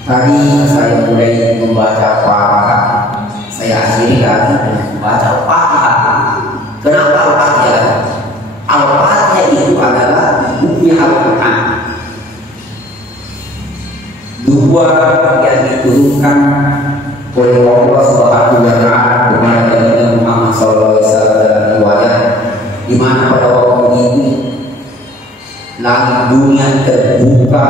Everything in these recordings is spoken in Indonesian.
Tadi saya mulai membaca Fatihah, saya akhiri lagi dengan membaca Fatihah. Kenapa Al-Fatihah? Al-Fatihah itu adalah buku Al-Quran. Dua yang diturunkan oleh Allah Subhanahu wa Ta'ala kepada Nabi Muhammad SAW dalam riwayat, di mana pada waktu itu langit dunia terbuka,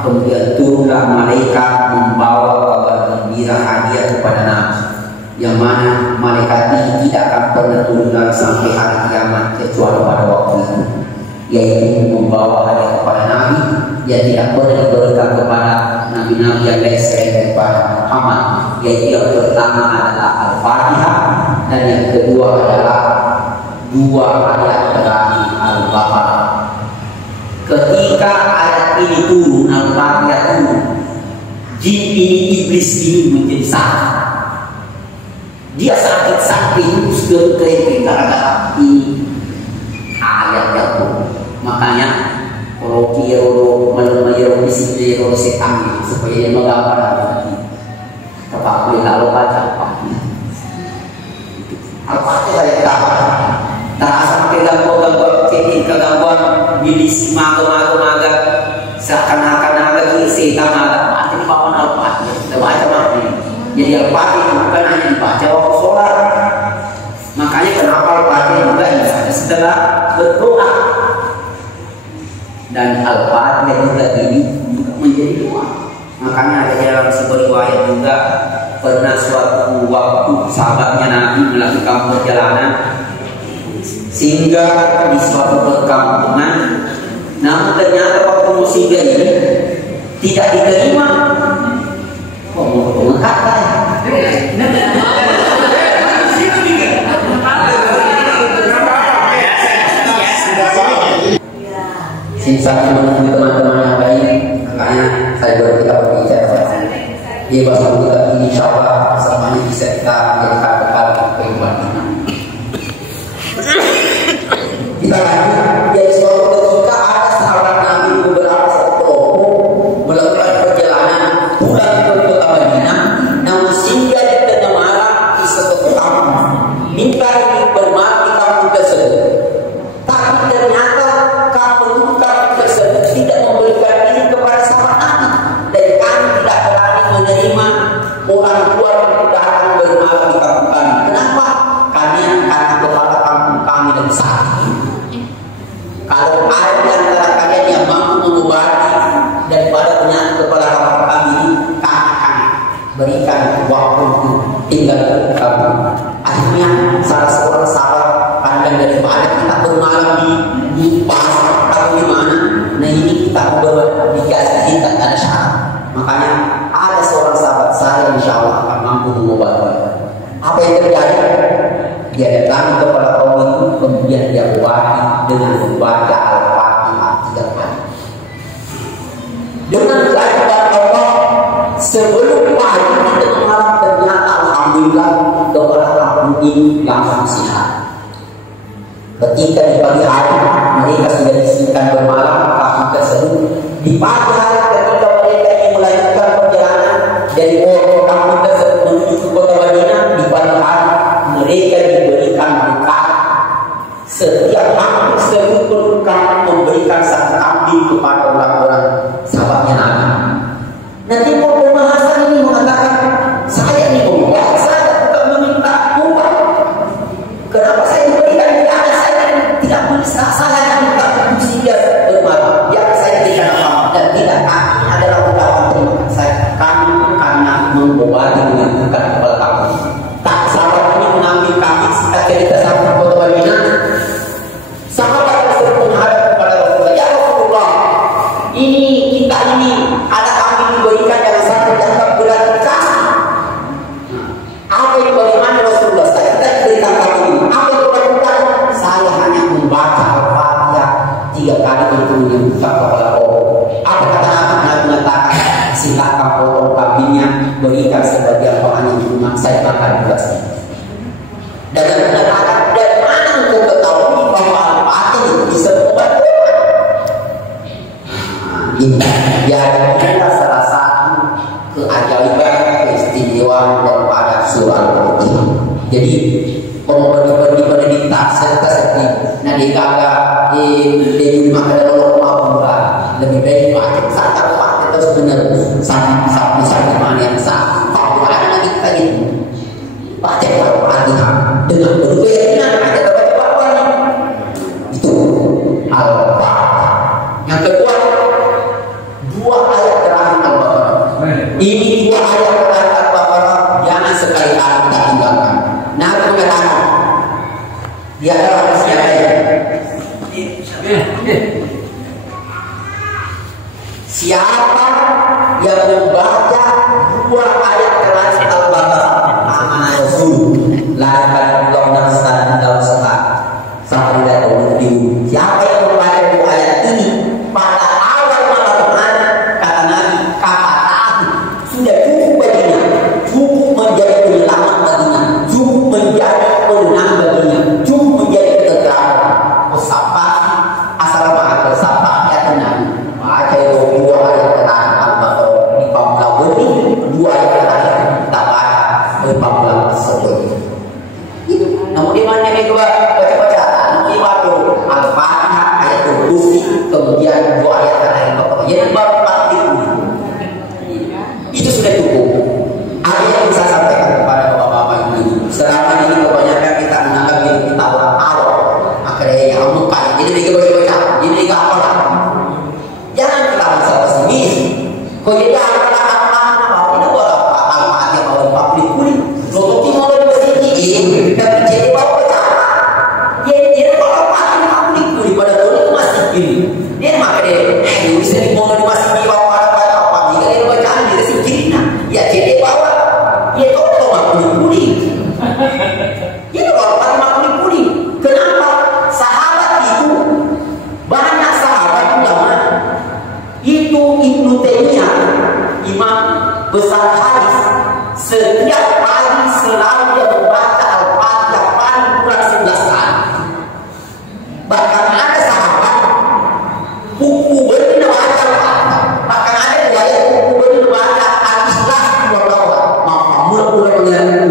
kemudian turunlah malaikat membawa kabar gembira hadiah kepada Nabi, yang mana malaikat ini tidak akan pernah turun lagi sampai hari kiamat kecuali pada waktu itu, yaitu membawa hadiah kepada Nabi yang tidak pernah diberikan kepada nabi-nabi yang lain selain daripada Muhammad, yaitu yang pertama adalah Al-Fatihah dan yang kedua adalah dua ayat terakhir Al-Baqarah. Ketika ayat ini turun, Al-Fatihah turun, jin ini, iblis ini menjadi sakit. Dia sakit-sakit sudah kering gara-gara ini ayat yang turun. Makanya kalau dia melayar bisik dia setan supaya dia menggambar hati. Tapi boleh kalau baca Al-Fatihah saya tahu. Tak sampai gangguan kegangguan bilis maga seakan-akan ada setan ada. Artinya bawaan Al-Fatihah kita baca maknanya. Jadi Al-Fatihah bukan hanya dibaca waktu sholat. Makanya kenapa Al-Fatihah juga dibaca setelah berdoa. Dan Al-Fatihah juga ini menjadi doa. Makanya ada dalam sebuah riwayat juga, pernah suatu waktu sahabatnya Nabi melakukan perjalanan sehingga di suatu perkampungan, namun ternyata waktu mau singgah ini tidak diterima. Kok mau mengekat kan? Sisa menunggu teman-teman yang baik, makanya saya baru kita berbicara. Dia bahasa kita ini insya Allah semuanya bisa kita jadikan bekal kehidupan kita. Kita lanjut. Jadi suatu ketika ada sahabat Nabi beberapa satu kelompok melakukan perjalanan pulang ke kota Madinah, namun singgah di tengah malam di suatu kampung, minta bermalam di kampung tersebut. Tapi ternyata kampung tersebut tidak memberikan izin kepada sahabat Nabi, dan kami tidak berani menerima orang tua yang datang bermalam di kampung kami. Kenapa? Karena kepala kampung kami dan sakit. Kalau ada di antara kalian yang mampu mengobati daripada penyakit kepala kampung kami, kami akan berikan waktu untuk tinggal di kampung. Akhirnya salah seorang sahabat pandang daripada kita bermalam di pasar atau di mana, nah ini kita dikasih kita ada syarat. Makanya ada seorang sahabat saya insya Allah akan mampu mengobati. Apa yang terjadi? Dia datang kepada kaum itu, kemudian dia obati dengan membaca Al-Fatihah 3 kali. Dengan keadaan Allah sebelum pagi kita malam ternyata alhamdulillah kepala kampung ini langsung sehat. Ketika di pagi hari mereka sudah diizinkan bermalam kampung tersebut. Di pagi hari ketika mereka ingin melanjutkan perjalanan dari kampung tersebut menuju ke kota Madinah, di pagi hari mereka diberikan bekal. Setiap kampung tersebut memberikan satu kambing kepada orang-orang sahabatnya Nabi. Nanti pembahasan ini mengatakan saya ini pembahasan, saya bukan meminta upah. Kenapa saya diberikan? Tidak, saya tidak bisa, saya minta musibah bermalam. Ya saya tidak apa dan tidak, kami adalah ungkapan terima kasih saya. Kami karena mengobati dengan bukan kepala kami. Tak sahabat ini mengambil kami, kita cerita sampai kota Madinah. Sahabat tersebut menghadap kepada Rasulullah, ya Rasulullah, ini kita ini ada kambing diberikan yang satu jangka bulan kasih. Apa yang bagaimana Rasulullah? Saya tidak cerita kambing. Apa yang dilakukan? Saya hanya membaca Al-Fatihah 3 kali untuk menyebutkan kepala pokok. Apa kata Nabi? Nabi mengatakan silakan potong kambingnya Jadi kalau pada ditak serta seperti nah di kakak di rumah ada orang mau lebih baik pakai sangat pakai terus benar sampai mana yang sah kalau ada lagi kita itu pakai perhatian dengan berkeyakinan ada apa itu hal yang kedua dua ayat terakhir Al-Baqarah ini dua ayat terakhir Al-Baqarah jangan sekali-kali kita tinggalkan. Nabi mengatakan dia adalah siapa ya? Siapa yang membaca dua ayat terakhir Al-Baqarah amanah Rasul lakukan Allah dan salam dalam salat sampai datang di siapa yang membaca dua ayat ini pada awal malam kata Nabi kata sudah cukup baginya cukup menjadi penyelamat baginya cukup menjadi penenang baginya cukup menjadi ketentraman bersapa assalamualaikum bersapa ya tenang baca dua ayat terakhir Al-Baqarah di pamla ini dua ayat terakhir kita baca di pamla tersebut itu namun di mana ini dua baca namun di waktu Al-Fatihah ayat kursi kemudian dua ayat terakhir Al-Baqarah yang bapak itu sudah cukup. Ada yang bisa sampaikan kepada bapak-bapak ibu. Selama ini kebanyakan kita menganggap diri kita orang awam, akhirnya yang lupa. Jadi mereka baca, jadi mereka apa? Jangan kita merasa pesimis. Kau jadi apa? Tidak boleh apa aja mau publik kulit. Lotoki mau lebih sedikit, tapi jadi bawa baca. Dia kalau publik kulit pada tahun itu masih gini. Dia makanya bisa dimulai masih di bawah. Ya jadi bawa dia tahu makuli-kuli itu kalau makuli-kuli kenapa sahabat itu banyak sahabat ulama itu Ibnu Taimiyah imam besar hadis setiap pagi selalu dia membaca Al-Fatihah paling kurang 11 kali bahkan ada sahabat buku benar baca Al-Fatihah bahkan ada riwayat buku benar baca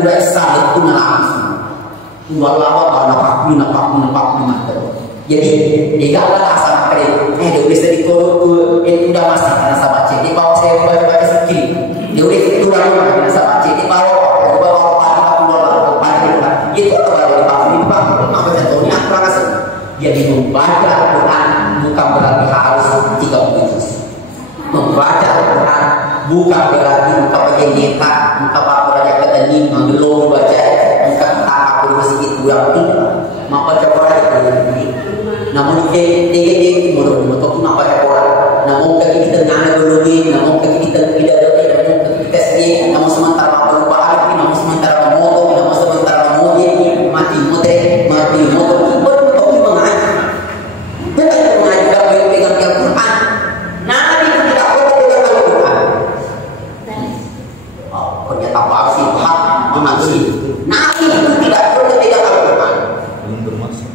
udah salit pun habis. Walau apa nampak jadi dia lah asal keren. Dia bisa dikorok itu udah masih karena sama cek. Dia bawa saya baca sedikit. Dia udah itu lagi sama cek. Dia bawa apa itu kalau dipakai apa contohnya aku rasa. Jadi membaca Al-Quran bukan berarti harus 30 juz. Membaca Al-Quran bukan berarti bukan bagian nyetak bukan apa raja kata ni belum baca bukan apa sedikit kurang tidak maka baca Quran itu namun dia menurut maka baca Quran namun kaki kita nana dulu ni namun kaki kita tidak ada namun kaki kita sendiri namun sementara apa lupa hari namun sementara motor namun sementara mobil mati motor betul mengaji betul mengaji kalau pegang Al-Quran nabi itu tidak boleh pegang Al-Quran ternyata apa sih hak mengaji nabi itu tidak boleh pegang Al-Quran belum bermaksud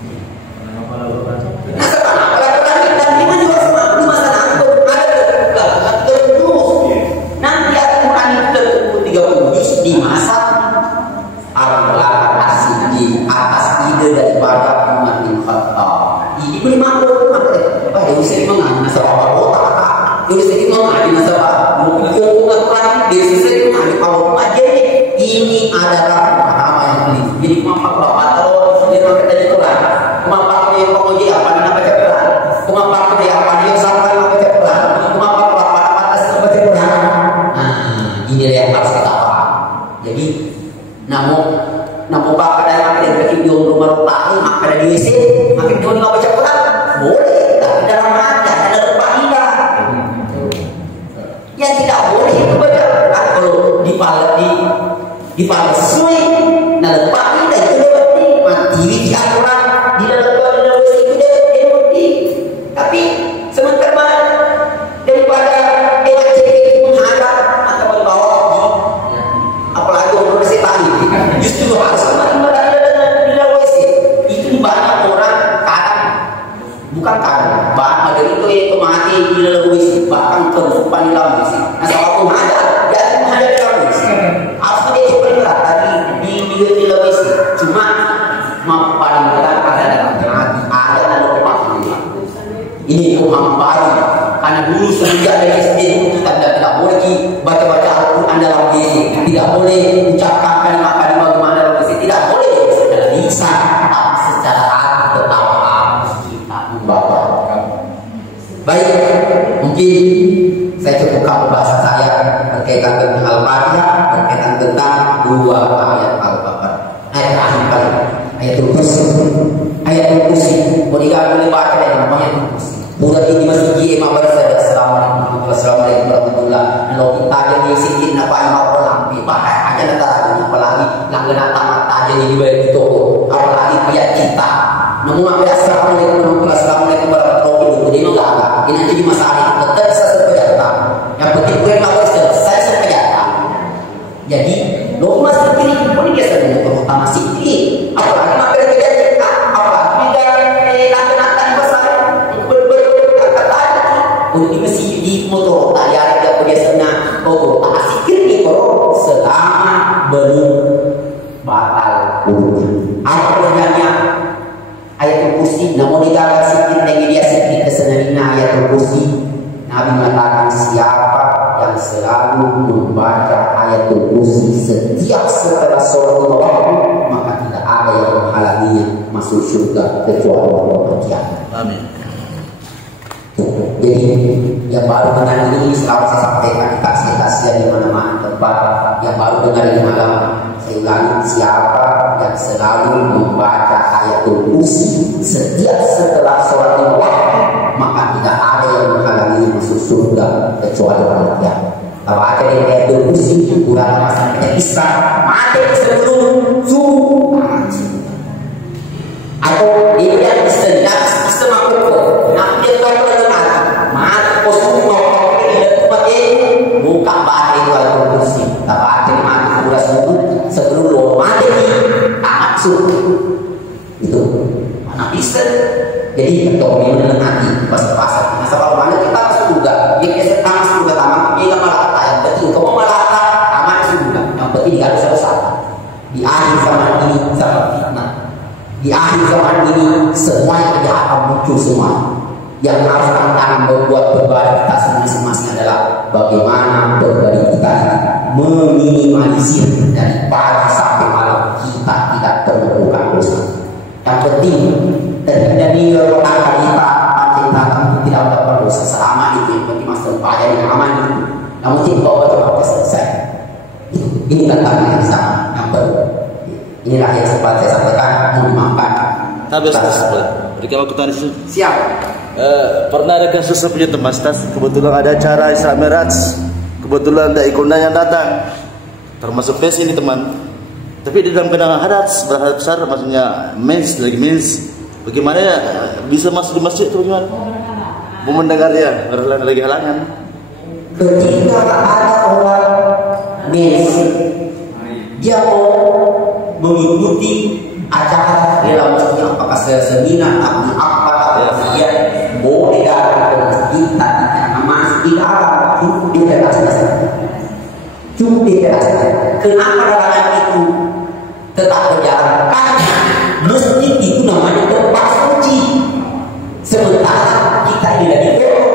nah sekarang Al-Quran dan lima juga semua di masa nabi ada terus nanti Al-Quran itu 30 juz di masa Al-Quran di atas ide daripada Umar bin Khattab ini beri makhluk apa dia bisa mengaji nasabah otak dia bisa mengaji nasabah mungkin Al-Quran dia bisa mengaji kalau jadi ini adalah apa yang beli jadi mampak bapak kalau dia pakai tadi Quran mampak dia penguji apa dia baca Quran mampak dia apa dia sampai baca Quran mampak bapak atas baca Quran ini yang harus kita paham jadi namun bapak dan yang video rumah tahu maka dia isi makin dia nggak baca Quran boleh tapi dalam hati dalam pahila yang tidak boleh itu baca Quran kalau di pada sesuai dalam pahila itu berarti mati di Al-Quran di dalam itu dia berarti tapi sementara daripada itu menghadap atau membawa apalagi orang setan justru harus di dalam WC itu banyak orang kadang bukan kadang bahkan dari itu mati di dalam WC bahkan kesurupan di dalam WC nah sebab menghadap dia menghadap di dalam WC harus dia cepat tadi bahasa saya berkaitan tentang Al-Fatihah, berkaitan tentang 2 ayat Al-Baqarah. Ayat terakhir kali, ayat Kursi. Ayat Kursi, boleh baca ayat Kursi. Bulan ini masih Imam bersabda Assalamualaikum warahmatullahi wabarakatuh. Kalau kita jadi sikit nak apa orang pakai aja nata apalagi langganan tamat aja di bawah itu apalagi pihak kita. Namun apa Assalamualaikum warahmatullahi wabarakatuh ini enggak ada. Ini jadi masalah tetap saya sepeda. Yang penting gue mau selesai sepeda. Jadi lo masih pilih pun dia sedang untuk masih pilih. Apalagi makan kerja kita, apalagi langganan untuk mesti di motor tayar dia biasanya asikir ni kalau selama belum batal apa sebenarnya ayat Kursi namun dikala sikit dengan dia sikit kesenangan ayat Kursi Nabi mengatakan siapa yang selalu membaca ayat Kursi setiap setelah sholat waktu maka tidak ada yang menghalanginya masuk surga kecuali Allah kiamat. Amin. Jadi yang baru dengar ini selalu saya sampaikan di kasih-kasih di mana-mana tempat. Yang baru dengar ini malam saya ulangi, siapa yang selalu membaca ayat Kursi setiap setelah sholat waktu maka tidak ada yang menghalangi masuk surga kecuali Allah kiamat. Kalau ada yang ayat Kursi kurang masa bisa mati sebelum subuh atau dia yang disendak semakuku nak dia tahu mat posisi pokok ini tempat ini buka bahan itu atau kursi tapi akhir mati sudah sebelum lo mati amat subuh itu mana bisa jadi ketemu dengan hati pas-pasan masa kalau mana kita sudah dia keset tamas sudah tamat dia malah yang penting kamu malah amat sudah yang penting harus satu di akhir zaman ini sama fitnah di akhir zaman ini semua kejahatan muncul semua. Yang harus tantangan membuat berbalik kita masing-masing adalah bagaimana berbalik kita meminimalisir dari pagi sampai malam kita tidak melakukan dosa. Yang penting dari langkah kita kita tidak melakukan dosa selama itu yang penting masuk pada yang aman itu. Namun tidak bawa sampai selesai. Ini tantangan yang sama yang baru. Inilah yang sempat saya sampaikan. Mohon dimaafkan. Habis berikan waktu tadi siap. Pernah ada kasus saya punya teman stas, kebetulan ada acara Isra Miraj, kebetulan ada ikon yang datang, termasuk pes ini teman. Tapi di dalam keadaan hadas berhadap besar, maksudnya mens, bagaimana ya bisa masuk di masjid itu bagaimana? Mau mendengar dia, lagi halangan. Ketika ada orang mens, dia mau mengikuti acara dalam masjid, apakah seminar atau apa dia boleh datang ke masjid tapi karena masjid cukup di teras saja. Cukup di teras saja. Kenapa larangan itu tetap berjalan? Karena masjid itu namanya tempat suci. Sementara kita ini lagi kotor.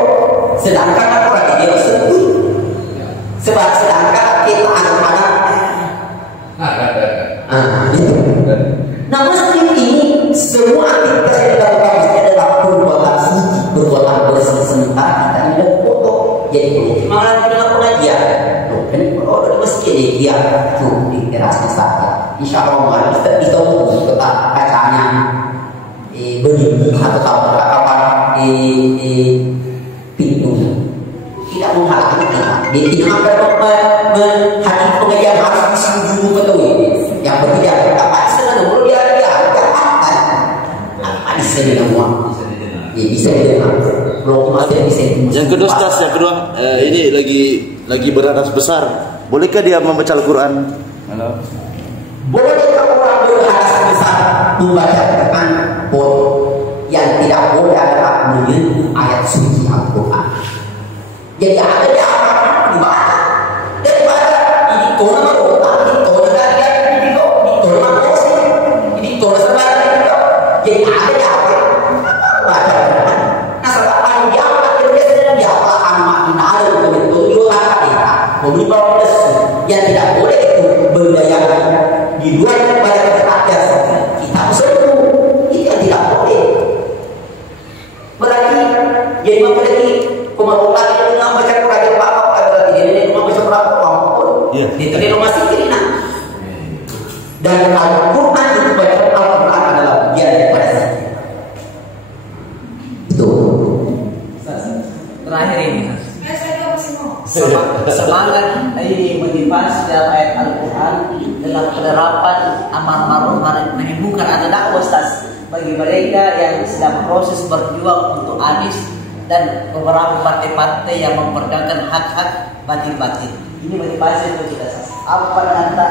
Sedangkan orang dia sempit. Sedangkan kita anak-anak itu. Nah masjid ini semua aktivitas yang dilakukan masjid adalah perbuatan suci, perbuatan bersih. Sementara kita tidak kotor. Jadi malah kita lakukan pengajian. Kan kalau di masjid dia tuh di terasnya saja. Insya Allah kita untuk kacanya begini atau tahu kapan pintu tidak menghalangi kita. Dia tidak akan menghadiri pengajian harus disujud betul. Yang bertiga apa istilah dulu dia bisa didengar. Yang kedua Ustaz, yang kedua ini lagi beranas besar. Bolehkah dia membaca Al-Quran? Halo. Bolehkah orang beranas besar membaca Al-Quran? Boleh. Yang tidak boleh adalah menyentuh ayat suci Al-Quran. Jadi ada di apa dibaca. Daripada ini tona kota, ini tona kaya, ini tona kosi, ini tona sebalik. Jadi ada di apa? Baca. Nah setelah dia apa? Dia sedang diapa amat ada betul juga kita. Membawa lesu yang tidak boleh itu benda yang di luar daripada ketatnya kita seru itu yang tidak boleh. Berarti jadi memiliki kemampuan yang baca Quran apa Itu di rumah sikit nak. Dan Al-Quran itu baca Al-Quran adalah bagian daripada zikir. Itu. Terakhir ini. Semangat ini motivasi dalam ayat Al-Quran dalam penerapan amar ma'ruf nahi munkar ada dakwah Ustaz bagi mereka yang sedang proses berjuang untuk Anies dan beberapa partai-partai yang memperjuangkan hak-hak batin-batin. Ini motivasi untuk kita. Apa kata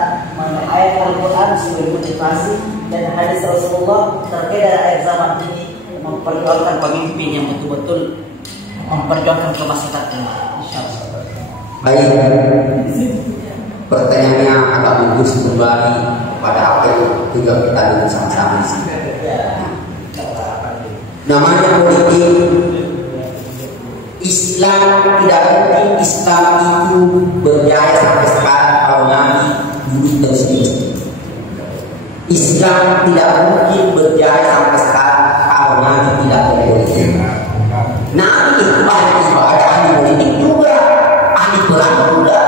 ayat Al-Quran sebagai motivasi dan hadis Rasulullah terkait dengan ayat zaman ini memperjuangkan pemimpin yang betul-betul memperjuangkan kemaslahatan umat. Insyaallah. Baik. Pertanyaannya agak menjurus kembali pada apa yang juga kita dengar sama-sama di sini. Namanya politik. Islam tidak mungkin Islam itu berjaya sampai sekarang kalau Nabi dulu terus hidup. Islam tidak mungkin berjaya sampai sekarang kalau Nabi tidak berpolitik. Nabi itu ahli ibadah, ahli politik juga, ahli perang juga.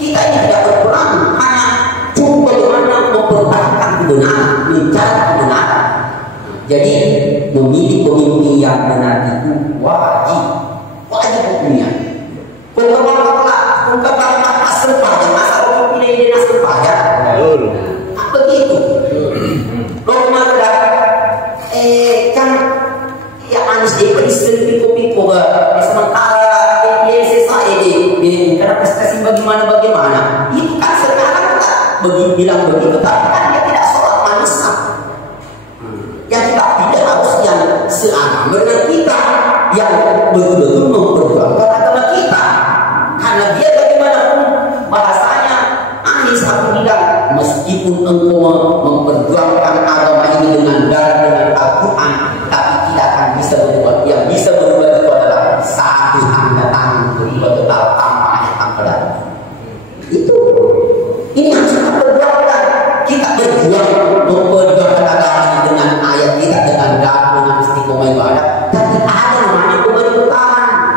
Kita ini tidak berperang, hanya cuma bagaimana mempertahankan kebenaran, mencari kebenaran. Jadi memilih pemimpin yang benar itu wajib hukumnya. Ungkapan asal pada masa orang pilih dia asal pada. Apa begitu? Kalau kan ya Anies dia presiden piko sementara dia selesai dia karena prestasi bagaimana itu kan sekarang kita bilang begitu tapi kan dia tidak sholat manusia. Yang kita tidak harus yang seagama dengan kita yang betul-betul memperjuangkan agama kita. Karena dia bagaimanapun bahasanya Anies aku bilang meskipun engkau memperjuangkan agama ini dengan darah dengan Al-Quran, tapi tidak akan bisa berubah. Yang bisa berubah itu adalah satu tanda tangan berubah total tanpa ayat tanpa darah. Itu ini yang kita perjuangkan. Kita berjuang memperjuangkan agama ini dengan ayat kita, dengan darah, dengan istiqomah ibadah. Tapi ada namanya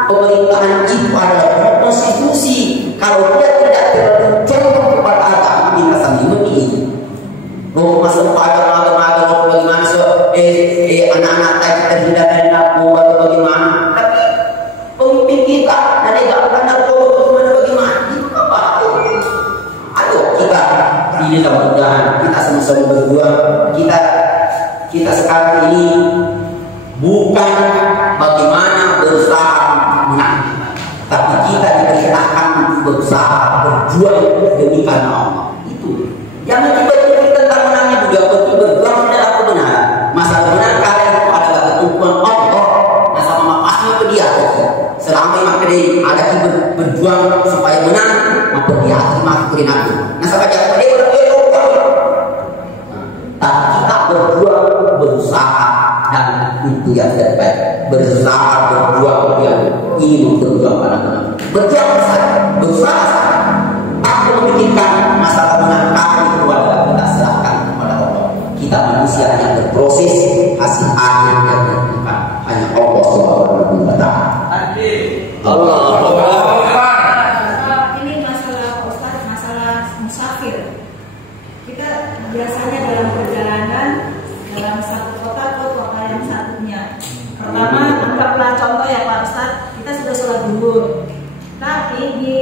pemerintahan itu adalah konstitusi. Kalau dia tidak tercontoh kepada agama, kita sambil memilih. Mau masuk agama bagaimana anak-anak kita tidak dari narkoba atau bagaimana? Tapi pemimpin kita ada yang bukan narkoba bagaimana? Itu apa? Ayo kita pilihlah mudah-mudahan kita sama-sama berjuang. Kita sekarang ini bukan bagaimana berusaha menang, tapi kita diperintahkan berusaha berjuang demi karena Allah. Itu jangan tiba-tiba tentang menangnya juga betul berjuang dalam kebenaran. Masa kebenaran kalian itu adalah ketentuan Allah. Nah sama pasti apa dia? Selama memang ada kita berjuang supaya menang, maka dia terima kebenaran. Nah sampai jangan dia tapi kita berjuang berusaha dan itu yang terbaik. Berusaha berjuang yang ingin memperjuangkan agama. Berjuang berusaha. Aku memikirkan masalah menangkap itu adalah kita serahkan kepada Allah. Kita manusia yang berproses, hasil akhir yang ditentukan hanya Allah Subhanahu wa Ta'ala. Allah. Ini masalah Ustaz, masalah musafir. Kita biasanya dalam perjalanan dalam satu kota ke kota yang satunya. Pertama, anggaplah contoh ya Pak Ustaz, kita sudah sholat zuhur. Tapi di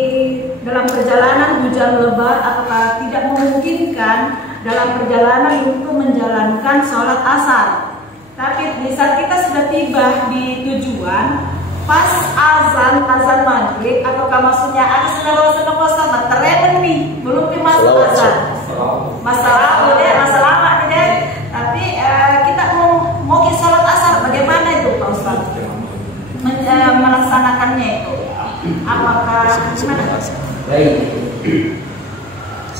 dalam perjalanan hujan lebat apakah tidak memungkinkan dalam perjalanan untuk menjalankan sholat asar. Tapi di saat kita sudah tiba di tujuan, pas azan maghrib, apakah maksudnya ada senang-senang sama terremen nih, belum masuk azan. Masalah lama nih deh. Tapi kita mau ke sholat asar, bagaimana itu Pak Ustaz? Melaksanakannya itu apakah gimana? Baik.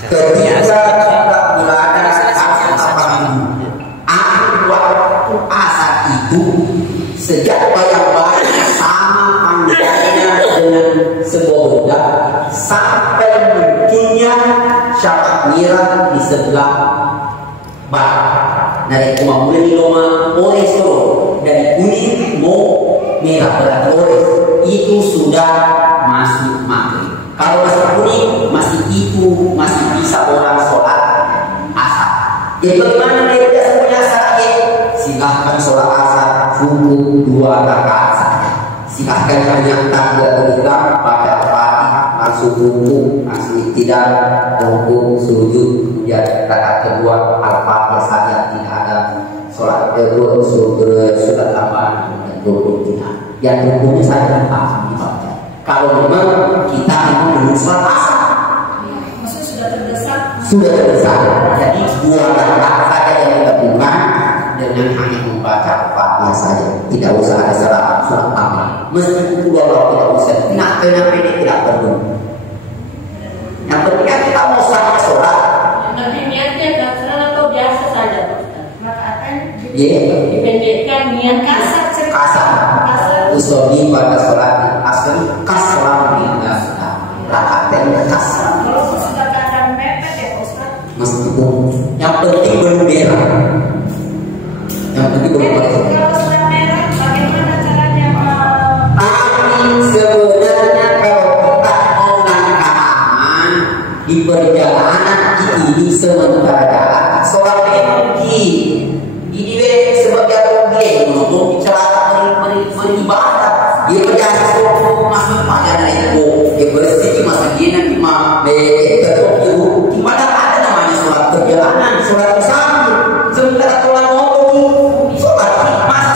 Ketika kita berada akhir waktu asar itu sejak bayang-bayang sama panjangnya dengan sebuah benda sampai munculnya syafaq merah di sebelah barat. Dari mulai loma orange dari kuning mau merah berarti orange itu sudah masuk maghrib. Kalau masih kuning, masih itu masih bisa orang sholat asar. Jadi bagaimana dia tidak punya asar? Silahkan sholat asar cukup 2 rakaat saja. Silahkan hanya tanda berikan pada Al-Fatihah, langsung rukuk, langsung tidak rukuk, sujud, kemudian rakaat kedua Al-Fatihah saja, tidak ada sholat kedua, surat tambahan dan rukuk tidak. Yang rukuknya saja dibaca. Kalau memang kita belum sholat asar, maksudnya sudah terdesak. Sudah terdesak. Jadi 2 rakaat saja yang dilakukan dengan hanya membaca Al-Fatihah saja, tidak usah ada surat tambahan. Meskipun kalau tidak usah, kenapa ini tidak perlu. Yang penting kan kita mau sholat. Tapi niatnya kasar atau biasa saja, Ustaz? Rakaatnya dipendekkan niat kasar. Usolli pada sholat asar kasar bila sudah rakaatnya kasar. Kalau sudah keadaan mepet ya Ustaz. Meskipun yang penting belum merah. Yang penting belum merah. Kalau sudah merah, bagaimana caranya? Sebenarnya kalau kita mau langkah aman di perjalanan ini sementara sholat pergi ini sebagai rugi untuk bicara beribadah dia berjasa suruh masuk pada itu dia bersih masuk dia nanti mah betul di mana ada namanya sholat perjalanan sholat musafir sementara sholat motor sholat masa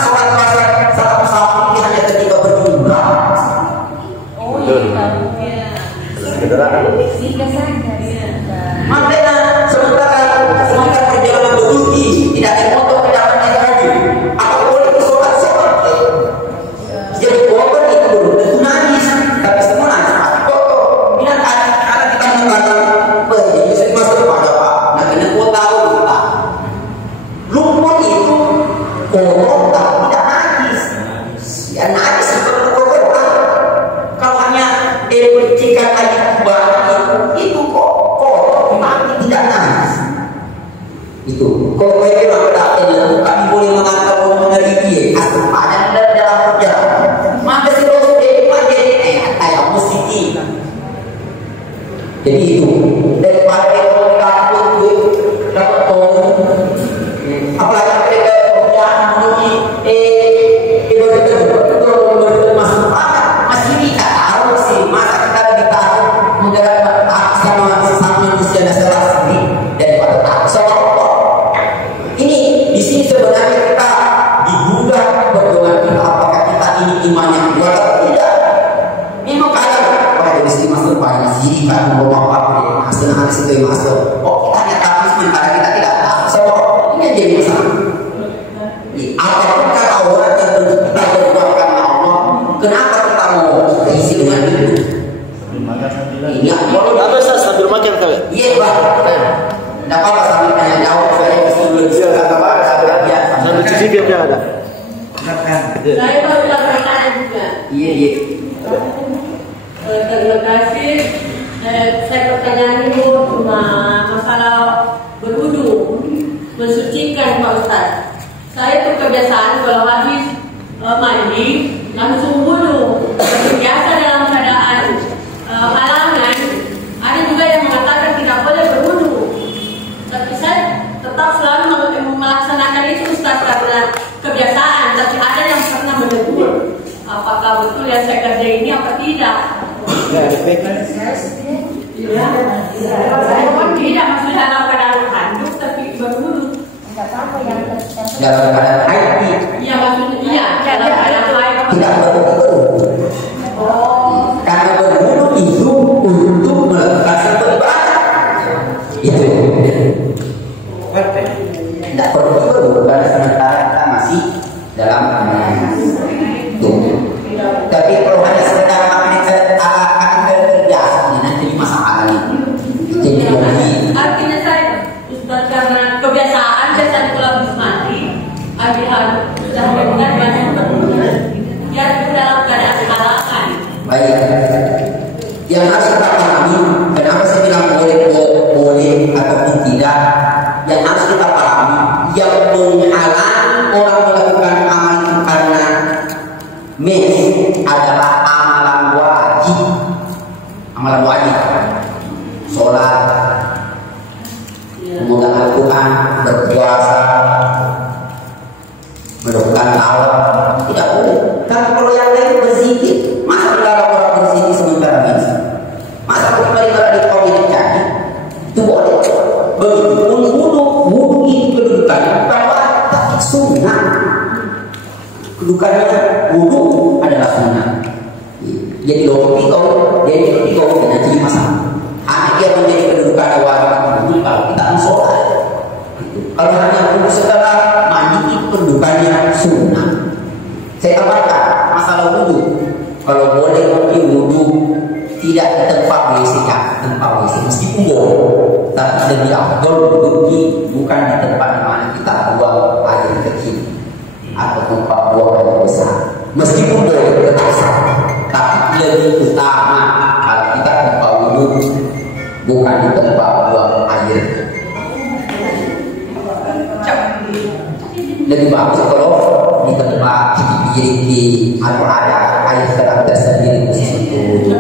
sholat musafir ini hanya ketika berjumlah. Oh iya. Makanya sementara perjalanan bertuki tidak dipotong perjalanan lagi. Apa boleh sholat? Jadi korban itu belum tentu nangis, tapi semua nangis pasti foto. Bila karena kita mengatakan pergi bisa masuk pada Pak. Nah kena kuota kita. Lumpur itu korban tidak nangis. Ya nangis seperti korban. Kalau hanya percikan air kubah itu kok tapi tidak nangis. Itu kalau mereka mengatakan kami boleh mengatakan meneliti asal pada dalam perjalanan maka terus kayak musik. Jadi itu daripada kita takut dapat tolong apalagi mereka perjalanan menuju betul masuk masih kita tahu sih masa kita lebih tahu menggerak sama manusia dasar sendiri daripada takut sama Allah. Ini di sini sebenarnya kita digugah perjuangan kita apakah kita ini iman yang kuat atau tidak. Memang kadang pada istri masuk pada sini kan membawa apa hasil itu masuk. Oh kita hanya tahu sementara kita tidak tahu. So ini yang jadi masalah. Apapun kata orang yang kita berbuat karena Allah, kenapa kita mau isi dengan itu? Ini Apa Ustaz sambil makan kali? iya Pak. Tidak apa-apa sambil tanya jawab saya sebelum Sambil cuci biar ada. Saya baru pertanyaan juga. Iya. Terima kasih. Saya pertanyaan dulu cuma masalah berwudu, mensucikan Pak Ustaz. Saya tuh kebiasaan kalau habis mandi langsung wudu. Biasa dalam keadaan halangan. Ada juga yang mengatakan tidak boleh berwudu. Tapi saya tetap selalu melaksanakan itu Ustaz karena kebiasaan. Tapi ada yang pernah menegur. Apakah betul yang saya kerja ini apa tidak? Iya. Tidak maksudnya dalam keadaan handuk tapi berwudu. Dalam keadaan haid Iya maksudnya iya dalam keadaan haid. tidak berwudu. Karena berwudu itu untuk melakukan satu ibadah. Itu. Tidak perlu berwudu karena sementara kita masih dalam keadaan itu. Tapi kalau hanya sekedar kami terbiasa nanti masalah ini. Jadi Artinya saya Ustaz karena kebiasaan biasanya kalau habis mandi habis sudah benar banyak berwudu. Biar dalam keadaan halangan. baik. Yang harus kita pahami, kenapa saya bilang boleh ataupun tidak? Yang harus kita pahami, yang menghalangi orang melakukan amal itu karena adalah amalan wajib. Amalan amalan wajib, sholat, memegang Al-Quran, berpuasa, melakukan tawaf, tidak boleh. Kan kalau yang lain berzikir, masa dilarang orang berzikir sementara bisa? Masa kembali di kaum yang jadi? Itu boleh. Begitupun wudu itu kedudukannya bukan wajib, tapi sunnah. Kedudukannya wudu adalah sunnah. Jadi logikau, dia tidak jadi masalah. Hanya dia menjadi kedudukan wajib wudu kalau kita sholat. Kalau hanya wudu setelah mandi itu kedudukannya sunnah. Saya tambahkan masalah wudu. Kalau boleh wudu tidak di tempat WC ya, tempat WC meskipun boleh, tapi lebih afdol wudu bukan di tempat di mana kita buang air kecil atau tempat buang air besar. Meskipun boleh tetap sah, tapi lebih utama kalau kita tempat wudu bukan di tempat buang air. Lebih bagus kalau di tempat di atau ada air terang tersendiri khusus untuk wudu.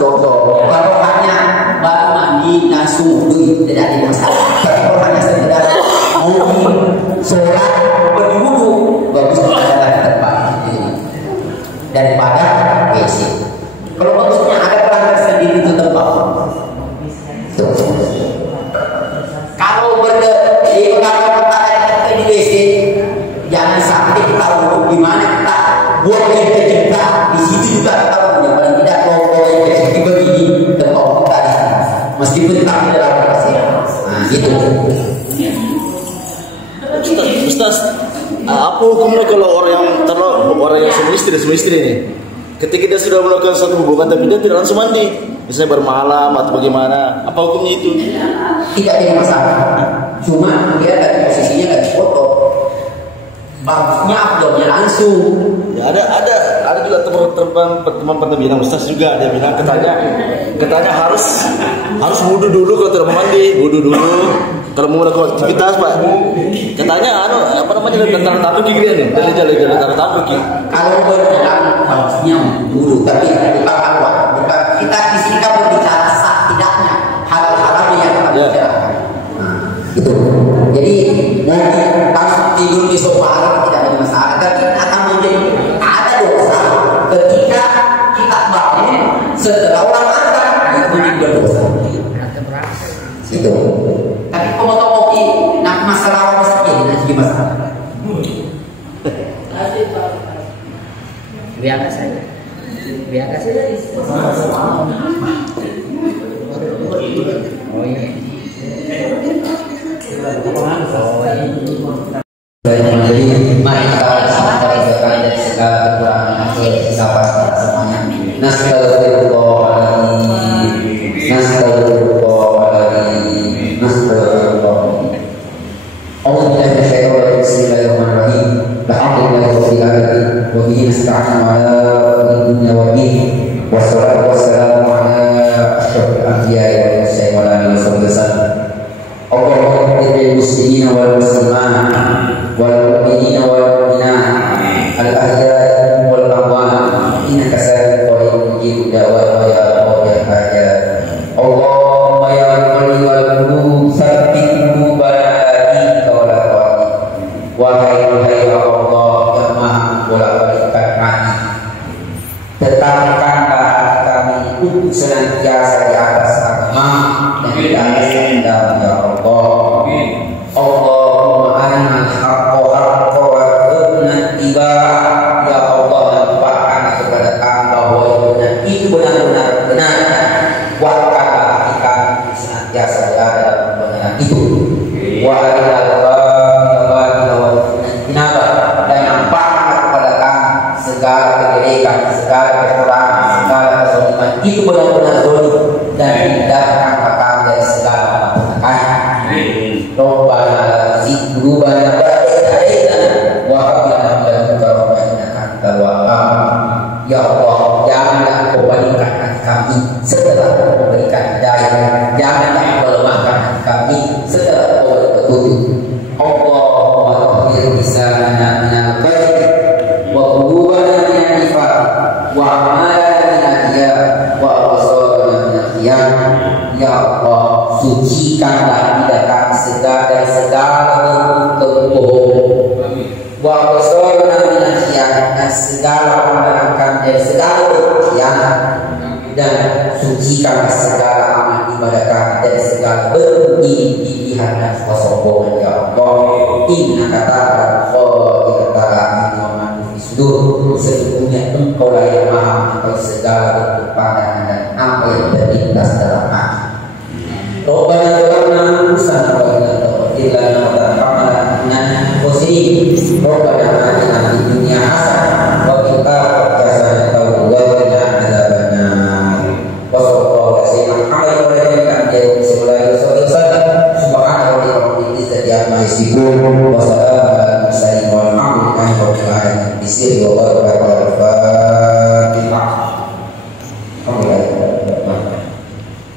Contoh, kalau hanya baru mandi langsung wudu tidak ada masalah. Kalau hanya sekedar mungkin sholat berwudu bagus ada di tempat ini daripada WC. Kalau bagusnya ada terang tersendiri itu tempat. Kalau di kota-kota di WC, jangan sampai kita tahu di mana kita buat yang kita di situ juga tahu yang paling tidak kalau yang kecil begini tempat kita di sini. Meskipun kita tidak dalam kasih, nah gitu. Ustaz, apa hukumnya kalau orang yang suami istri ini, ketika dia sudah melakukan satu hubungan tapi dia tidak langsung mandi, misalnya bermalam atau bagaimana, apa hukumnya itu? Tidak ada masalah, cuma dia dari posisinya dari foto, bagusnya uploadnya langsung. Ya, ada juga teman bilang Ustaz juga dia bilang katanya harus wudu dulu kalau tidak mau mandi, wudu dulu kalau mau melakukan aktivitas Pak. Katanya apa namanya tentang taruki gitu nih, dari jalan tentang taruki. Kalau berjalan bagusnya dulu, tapi bukan awal, bukan kita di sini kan berbicara sah tidaknya hal-hal yang kita bicarakan. Gitu. Jadi mungkin langsung tidur di sofa tidak ada masalah, tapi akan menjadi ada dosa ketika kita bangun setelah orang makan itu menjadi berdosa. Itu. Tapi komotomoki nak masalah meski jadi masalah. Biar saja. Oh iya. Jadi mari kita sampaikan dari segala kekurangan kesalahan semuanya. Muslimin wal muslimat wal mu'minin wal mu'minat al ahya'i wal amwat innaka sami'un qarib da'wat ya rabbal alamin. Allahumma ya muqallibal qulub tsabbit qulubana ala dinika wahai ya Allah yang maha membolak-balikkan hati, tetapkanlah kami untuk senantiasa di atas agama dan di atas kehendak ya Allah. Allahumma arinal haqqa haqqan warzuqna ittiba'ah. Ya Allah, nampakkan kepada kami bahwa itu benar-benar benar. Kuatkanlah kami senantiasa berada dalam kebenaran itu. Wa arinal batila warzuqna ijtinabah. Dan nampakkan kepada kami segala kejelekan, segala kekurangan, segala kezaliman itu benar-benar zalim, dan hindarkanlah kami dari segala malapetaka. Rabbana la tuzigh qulubana ba'da idh hadaytana wa hab lana min ladunka rahmatan innaka antal wahhab. Ya Allah, janganlah Engkau palingkan hati kami setelah memberikan hidayah, janganlah Engkau lemahkan hati kami setelah Engkau beri petunjuk. Allahumma tahhir lisanana minal kadhib wa qulubana minal sucikanlah kita dari segala bentuk kebohongan. Wa qasorna minasyiat, dan segala pembangkang dari segala bentuk khianat, dan sucikanlah segala amal ibadah kami dari segala bentuk iri-irian dan kesombongan ya Allah. Inna kata sesungguhnya Engkau lah yang maha mengetahui segala bentuk pandangan dan apa yang terlintas dalam hati. Rabbana zalamna anfusana wa in lam taghfir lana wa tarhamna lanakunanna minal khasirin. Rabbana atina fid dunya hasanah wa fil akhirati hasanah wa qina adzabannar. Wa sallallahu alaihi wa sallam subhana rabbika rabbil izzati amma yasifun wa salamun alal mursalin walhamdulillahi rabbil alamin. Bismillahirrahmanirrahim.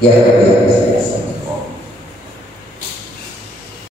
Ya.